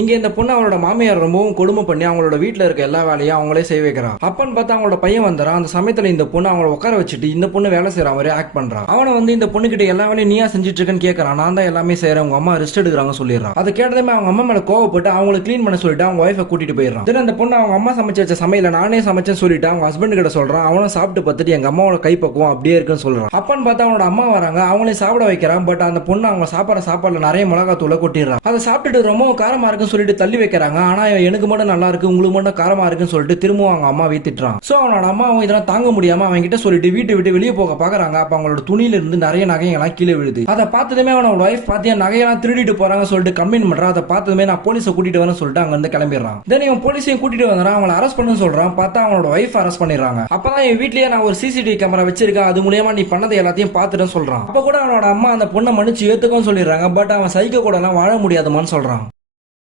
இங்க இந்த பொண்ணு அவளோட மாமியார் ரொம்பவும் கொடுமை பண்ணி அவங்களோட வீட்டுல இருக்க எல்லா வேலையும் அவங்களே செய்ய வைக்கிறான். அப்பன்னு பார்த்தா அவங்களோட பையன் வந்துறான். அந்த சமயத்துல இந்த பொண்ணு அவங்கள உட்கார வச்சுட்டு இந்த பொண்ணு வேலை செய்யற மாதிரி ஆக்ட் பண்றான். அவனை இந்த பொண்ணு கிட்ட எல்லா வேலையும் நீயா செஞ்சுட்டு இருக்கேன்னு கேட்கறான். நான் தான் எல்லாமே செய்யறேன், உங்க அம்மா ரெஸ்ட் எடுக்கிறாங்க சொல்லிடுறான். அதை கேட்டதுமே அவங்க அம்மா மேல கோவப்பட்டு அவங்களை கிளீன் பண்ண சொல்லிட்டு அவங்க ஒய்ஃபை கூட்டிட்டு போயிடறான். தென் அந்த பொண்ணு அவங்க அம்மா சமைச்சு வச்ச சமையல நானே சமைச்சேன்னு சொல்லிட்டு அவங்க ஹஸ்பண்ட் கிட்ட சொல்றான். அவனும் சாப்பிட்டு பார்த்துட்டு எங்க அம்மாவோட கைப்பக்குவம் அப்படியே இருக்குன்னு சொல்றான். அப்பன்னு பார்த்தா அவனோட அம்மா வராங்க, அவங்களே சாப்பிட வைக்கிறான். பட் அந்த பொண்ணு அவங்க சாப்பிட்ற சாப்பாடுல நிறைய மிளகாத்தூளை கொட்டிடுறான். அதை சாப்பிட்டுட்டு ரொம்ப காரமா இருக்குன்னு சொல்லிட்டு தள்ளி வைக்கிறாங்க. ஆனா எனக்கு மட்டும் நல்லா இருக்கு, உங்களுக்கு மட்டும் காரமா இருக்குன்னு சொல்லிட்டு திரும்பவும் அவங்க அம்மா வீத்திட்டான். சோ அவனோட அம்மா இதெல்லாம் தாங்க முடியாம அவங்க கிட்ட சொல்லிட்டு வீட்டை விட்டு வெளியே போக பாக்குறாங்க. அப்ப அவங்களோட துணியில இருந்து நிறைய நகையெல்லாம் கீழே விழுது. அதை பார்த்ததுமே அவனோட ஒய்ஃப் பாத்தியா நகையெல்லாம் திருடிட்டு போறாங்க சொல்லிட்டு கம்ப்ளைண்ட் பண்றான். அதை பார்த்ததுமே நான் போலீஸை கூட்டிட்டு வரேன்னு சொல்லிட்டு அங்க இருந்து கிளம்பிடுறான். தென் இவன் போலீஸையும் கூட்டிட்டு வந்தான். அவங்களை அரெஸ்ட் பண்ணு சொல்றான். பார்த்தா அவனோட ஒய்ஃப் அரெஸ்ட் பண்ணிடுறாங்க. அப்பதான் என் வீட்லயே நான் ஒரு சிசிடிவி கேமரா வச்சிருக்கேன், அது மூலியமா நீ பண்ணதை எல்லாத்தையும் பார்த்துட்டு சொல்றான். அப்ப கூட அவனோட அம்மா அந்த பொண்ணை மன்னிச்சு ஏத்துக்கும் சொல்லிடுறாங்க. பட் அவன் சைக்கோ கூட எல்லாம் வாழ முடியாதுமான்னு சொல்றான்.